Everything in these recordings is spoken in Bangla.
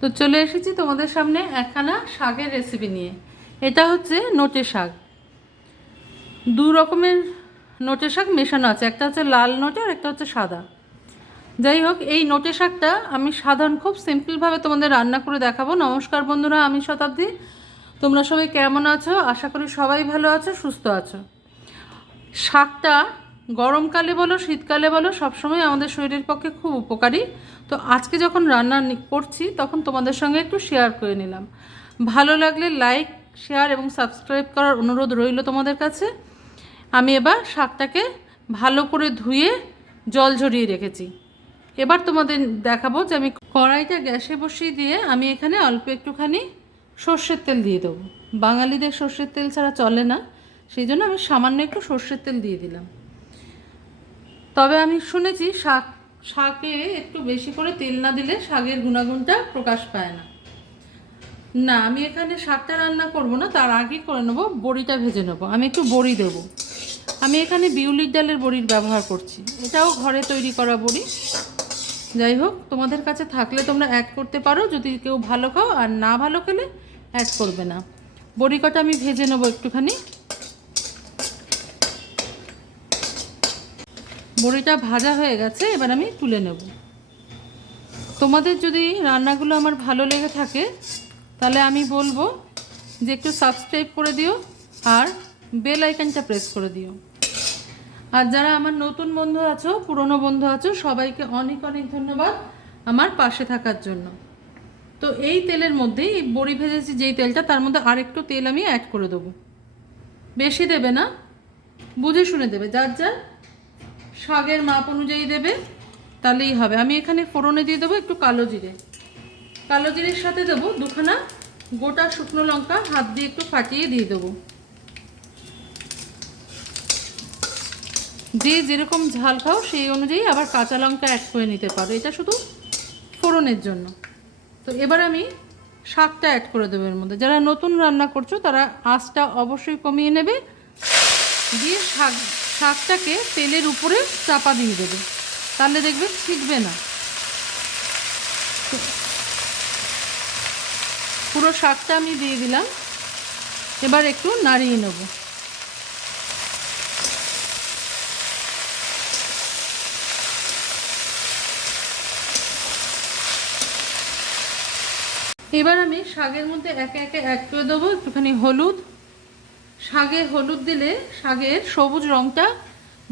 তো চলে এসেছি তোমাদের সামনে একখানা শাকের রেসিপি নিয়ে। এটা হচ্ছে নোটে শাক। দু রকমের নোটে শাক মেশানো আছে, একটা হচ্ছে লাল নোটে আর একটা হচ্ছে সাদা। যাই হোক, এই নোটে শাকটা আমি সাধারণ খুব সিম্পলভাবে তোমাদের রান্না করে দেখাবো। নমস্কার বন্ধুরা, আমি শতাব্দী। তোমরা সবাই কেমন আছো? আশা করি সবাই ভালো আছো, সুস্থ আছো। শাকটা গরমকালে বলো শীতকালে বলো সবসময় আমাদের শরীরের পক্ষে খুব উপকারী। তো আজকে যখন রান্না করছি তখন তোমাদের সঙ্গে একটু শেয়ার করে নিলাম। ভালো লাগলে লাইক, শেয়ার এবং সাবস্ক্রাইব করার অনুরোধ রইল তোমাদের কাছে। আমি এবার শাকটাকে ভালো করে ধুয়ে জল ঝরিয়ে রেখেছি। এবার তোমাদের দেখাবো যে আমি কড়াইটা গ্যাসে বসিয়ে দিয়ে আমি এখানে অল্প একটুখানি সর্ষের তেল দিয়ে দেবো। বাঙালিদের সর্ষের তেল ছাড়া চলে না, সেই জন্য আমি সামান্য একটু সর্ষের তেল দিয়ে দিলাম। তবে আমি শুনেছি শাকে একটু বেশি করে তেল না দিলে শাকের গুণাগুণটা প্রকাশ পায় না। না, আমি এখানে শাকটা রান্না করব না, তার আগে করে নেবো বড়িটা ভেজে নেবো। আমি একটু বড়ি দেবো। আমি এখানে বিউলির ডালের বড়ির ব্যবহার করছি, এটাও ঘরে তৈরি করা বড়ি। যাই হোক, তোমাদের কাছে থাকলে তোমরা অ্যাড করতে পারো, যদি কেউ ভালো খাও, আর না ভালো খেলে অ্যাড করবে না। বড়ি কটা আমি ভেজে নেবো একটুখানি। বড়িটা ভাজা হয়ে গেছে, এবার আমি তুলে নেব। তোমাদের যদি রান্নাগুলো আমার ভালো লেগে থাকে তাহলে আমি বলবো যে একটু সাবস্ক্রাইব করে দিও আর বেল আইকনটা প্রেস করে দিও। আর যারা আমার নতুন বন্ধু আছো, পুরনো বন্ধু আছো, সবাইকে অনেক অনেক ধন্যবাদ আমার পাশে থাকার জন্য। তো এই তেলের মধ্যেই এই বড়ি ভেজেছি যেই তেলটা, তার মধ্যে আরেকটু তেল আমি অ্যাড করে দেবো। বেশি দেবে না, বুঝে শুনে দেবে, যার যার শাকের মাপ অনুযায়ী দেবে, তাহলেই হবে। আমি এখানে ফোড়নে দিয়ে দেবো একটু কালো জিরে। কালো জিরের সাথে দেবো দুখানা গোটা শুকনো লঙ্কা, হাত দিয়ে একটু ফাটিয়ে দিয়ে দেবো। যে যেরকম ঝাল খাও সেই অনুযায়ী আবার কাঁচা লঙ্কা অ্যাড করে নিতে পারো, এটা শুধু ফোড়নের জন্য। তো এবার আমি শাকটা অ্যাড করে দেবো এর মধ্যে। যারা নতুন রান্না করছো তারা আঁচটা অবশ্যই কমিয়ে নেবে, দিয়ে শাকটাকে তেলের উপরে চাপা দিয়ে দেবে, তাহলে দেখবে ছিটবে না। পুরো শাকটা আমি দিয়ে দিলাম, এবার একটু নাড়িয়ে নেব। এবার আমি শাকের মধ্যে একে একে অ্যাড করে দেবো একটুখানি হলুদ। শাকে হলুদ দিলে শাকের সবুজ রঙটা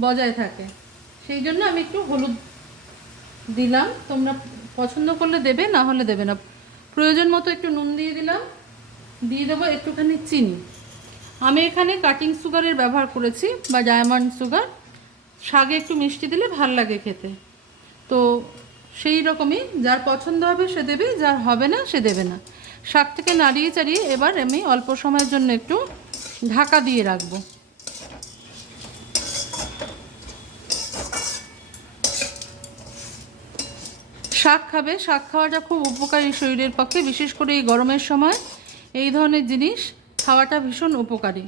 বজায় থাকে, সেই জন্য আমি একটু হলুদ দিলাম। তোমরা পছন্দ করলে দেবে, না হলে দেবে না। প্রয়োজন মতো একটু নুন দিয়ে দিলাম, দিয়ে দেবো একটুখানি চিনি। আমি এখানে কাটিং সুগারের ব্যবহার করেছি বা ডায়মন্ড সুগার। শাকে একটু মিষ্টি দিলে ভাল লাগে খেতে। তো সেই রকমই যার পছন্দ হবে সে দেবে, যার হবে না সে দেবে না। শাকটাকে নাড়িয়ে চাড়িয়ে এবার আমি অল্প সময়ের জন্য একটু ঢাকা দিয়ে রাখবো। শাক খাবে, শাক খাওয়াটা খুব উপকারী শরীরের পক্ষে, বিশেষ করে এই গরমের সময় এই ধরনের জিনিস খাওয়াটা ভীষণ উপকারী।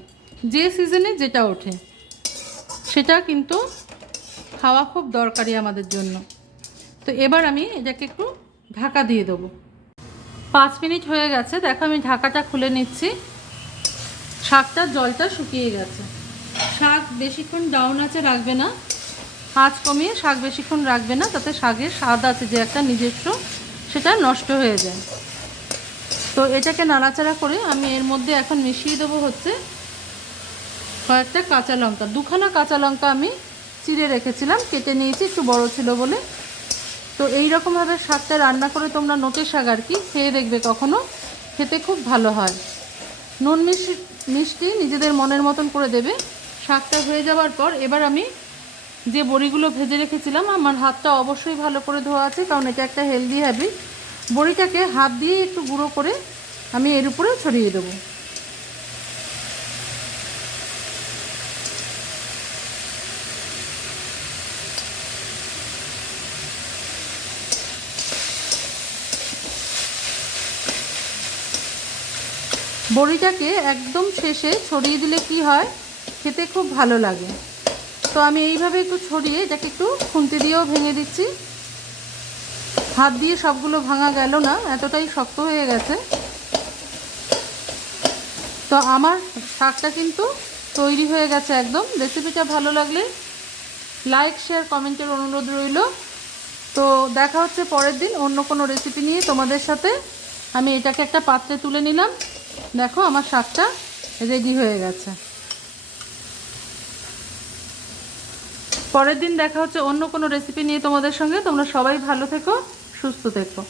যে সিজনে যেটা ওঠে সেটা কিন্তু খাওয়া খুব দরকারি আমাদের জন্য। তো এবার আমি এটাকে একটু ঢাকা দিয়ে দেবো। 5 মিনিট হয়ে গেছে, দেখো আমি ঢাকাটা খুলে নিচ্ছি। শাকটার জলটা শুকিয়ে গেছে। শাক বেশিক্ষণ ডাউন আঁচে রাখবে না, আঁচ কমিয়ে শাক বেশিক্ষণ রাখবে না, তাতে শাকের স্বাদ আছে যে একটা নিজস্ব, সেটা নষ্ট হয়ে যায়। তো এটাকে নাড়াচাড়া করে আমি এর মধ্যে এখন মিশিয়ে দেবো হচ্ছে কয়েকটা কাঁচা লঙ্কা। দুখানা কাঁচা লঙ্কা আমি চিড়ে রেখেছিলাম, কেটে নিয়েছি, একটু বড় ছিল বলে। তো এই রকমভাবে শাকটা রান্না করে তোমরা নোটে শাক আর কি খেয়ে দেখবে, কখনো খেতে খুব ভালো হয়। নুন মিষ্টি নিজেদের মনের মতন করে দেবে। শাকটা হয়ে যাওয়ার পর এবার আমি যে বড়িগুলো ভেজে রেখেছিলাম, আমার হাতটা অবশ্যই ভালো করে ধোয়া আছে, কারণ এটা একটা হেলদি হ্যাবিট। বড়িটাকে হাত দিয়ে একটু গুঁড়ো করে আমি এর উপরে ছড়িয়ে দেবো। বড়িটাকে একদম শেষে ছড়িয়ে দিলে কি হয়, খেতে খুব ভালো লাগে। তো আমি এইভাবে একটু ছড়িয়ে এটাকে একটু খুন্তি দিয়েও ভেঙে দিচ্ছি। হাত দিয়ে সবগুলো ভাঙা গেল না, এতটাই শক্ত হয়ে গেছে। তো আমার শাকটা কিন্তু তৈরি হয়ে গেছে একদম। রেসিপিটা ভালো লাগলে লাইক শেয়ার কমেন্টের অনুরোধ রইল। তো দেখা হচ্ছে পরের দিন অন্য কোনো রেসিপি নিয়ে তোমাদের সাথে। আমি এটাকে একটা পাত্রে তুলে নিলাম। দেখো আমার শাকটা রেডি হয়ে গেছে। পরের দিন দেখা হচ্ছে অন্য কোনো রেসিপি নিয়ে তোমাদের সঙ্গে। তোমরা সবাই ভালো থেকো, সুস্থ থেকো।